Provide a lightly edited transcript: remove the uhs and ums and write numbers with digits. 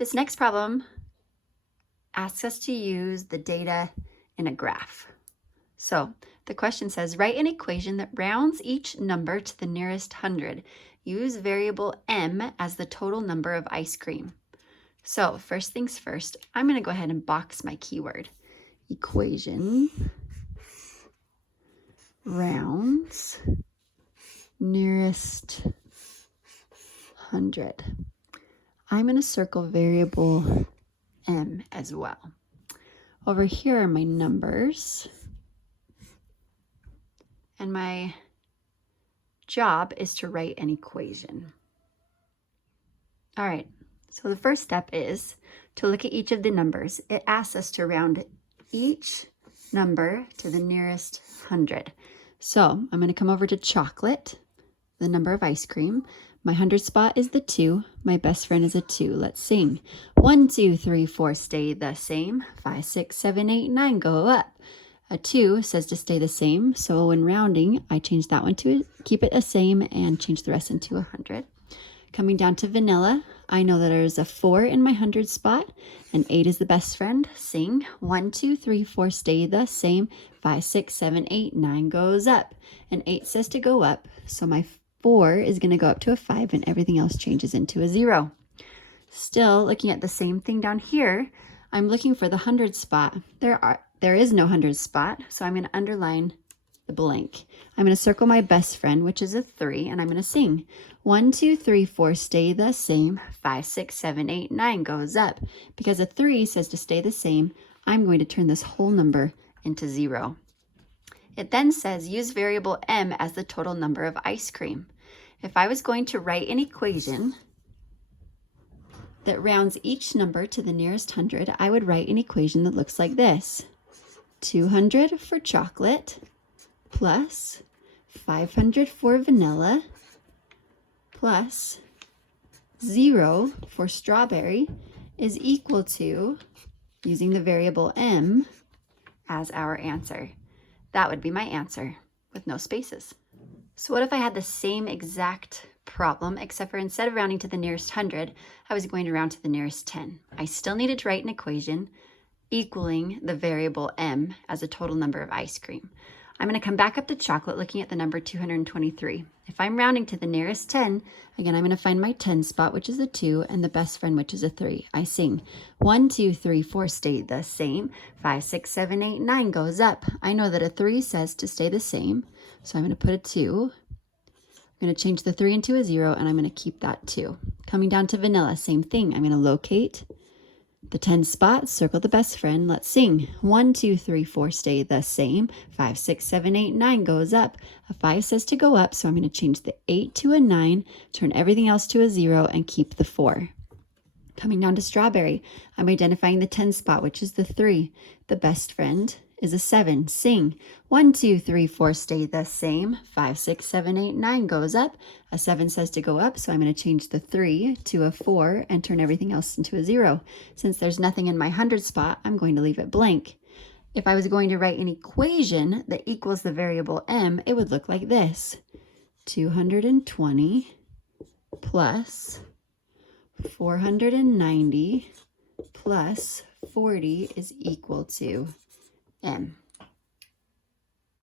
This next problem asks us to use the data in a graph. So the question says, write an equation that rounds each number to the nearest 100. Use variable m as the total number of ice cream. So first things first, I'm going to go ahead and box my keyword. Equation rounds nearest 100. I'm going to circle variable m as well. Over here are my numbers. And my job is to write an equation. All right, so the first step is to look at each of the numbers. It asks us to round each number to the nearest 100. So I'm going to come over to chocolate, the number of ice cream. My 100 spot is the 2. My best friend is a 2. Let's sing. 1, 2, 3, 4, stay the same. 5, 6, 7, 8, 9, go up. A 2 says to stay the same, so when rounding, I change that one to keep it the same and change the rest into 100. Coming down to vanilla, I know that there's a 4 in my 100 spot, and 8 is the best friend. Sing. 1, 2, 3, 4, stay the same. 5, 6, 7, 8, 9 goes up. And 8 says to go up, so my 4 is going to go up to a 5, and everything else changes into a 0. Still looking at the same thing down here, I'm looking for the 100 spot. There is no 100 spot, so I'm going to underline the blank. I'm going to circle my best friend, which is a 3, and I'm going to sing. 1, 2, 3, 4, stay the same. 5, 6, 7, 8, 9 goes up. Because a 3 says to stay the same, I'm going to turn this whole number into 0. It then says use variable m as the total number of ice cream. If I was going to write an equation that rounds each number to the nearest 100, I would write an equation that looks like this. 200 for chocolate plus 500 for vanilla plus 0 for strawberry is equal to, using the variable m as our answer. That would be my answer with no spaces. So what if I had the same exact problem, except for instead of rounding to the nearest 100, I was going to round to the nearest 10. I still needed to write an equation equaling the variable m as a total number of ice cream. I'm going to come back up to chocolate looking at the number 223. If I'm rounding to the nearest 10, again, I'm going to find my 10 spot, which is a 2, and the best friend, which is a 3. I sing. 1, 2, 3, 4, stay the same. 5, 6, 7, 8, 9 goes up. I know that a 3 says to stay the same, so I'm going to put a 2. I'm going to change the 3 into a 0, and I'm going to keep that 2. Coming down to vanilla, same thing. I'm going to locate the 10 spot, circle the best friend. Let's sing. 1, 2, 3, 4, stay the same. 5, 6, 7, 8, 9 goes up. A 5 says to go up, so I'm going to change the 8 to a 9, turn everything else to a 0, and keep the 4. Coming down to strawberry, I'm identifying the 10 spot, which is the 3. The best friend is a 7. Sing. 1, 2, 3, 4, stay the same. 5, 6, 7, 8, 9 goes up. A 7 says to go up, so I'm going to change the 3 to a 4 and turn everything else into a 0. Since there's nothing in my 100 spot, I'm going to leave it blank. If I was going to write an equation that equals the variable m, it would look like this. 220 plus 490 plus 40 is equal to m.